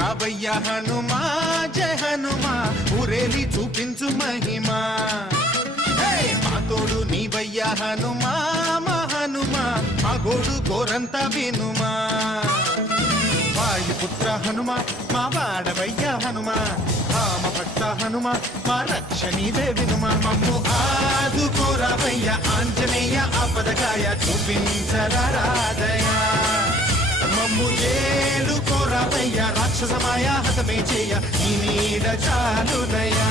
రావయ్య హనుమా జయ హనుమా ఊరేలి చూపించు మహిమా మా తోడు నీవయ్య హనుమా మా హనుమా మా గోడు గోరంత వినుమా వాయుపుత్ర హనుమా మా వాడవయ్య హనుమా రామ భక్త హనుమా మా రక్షణీదే వినుమా మమ్ము ఆదుకోరావయ్య ఆంజనేయ ఆపదగాయ చూపించరాదయ మమ్ము ఏలుకోరావయ్య రాక్షసమాయ హతమే చేయ నీ నీడ చాలుదయా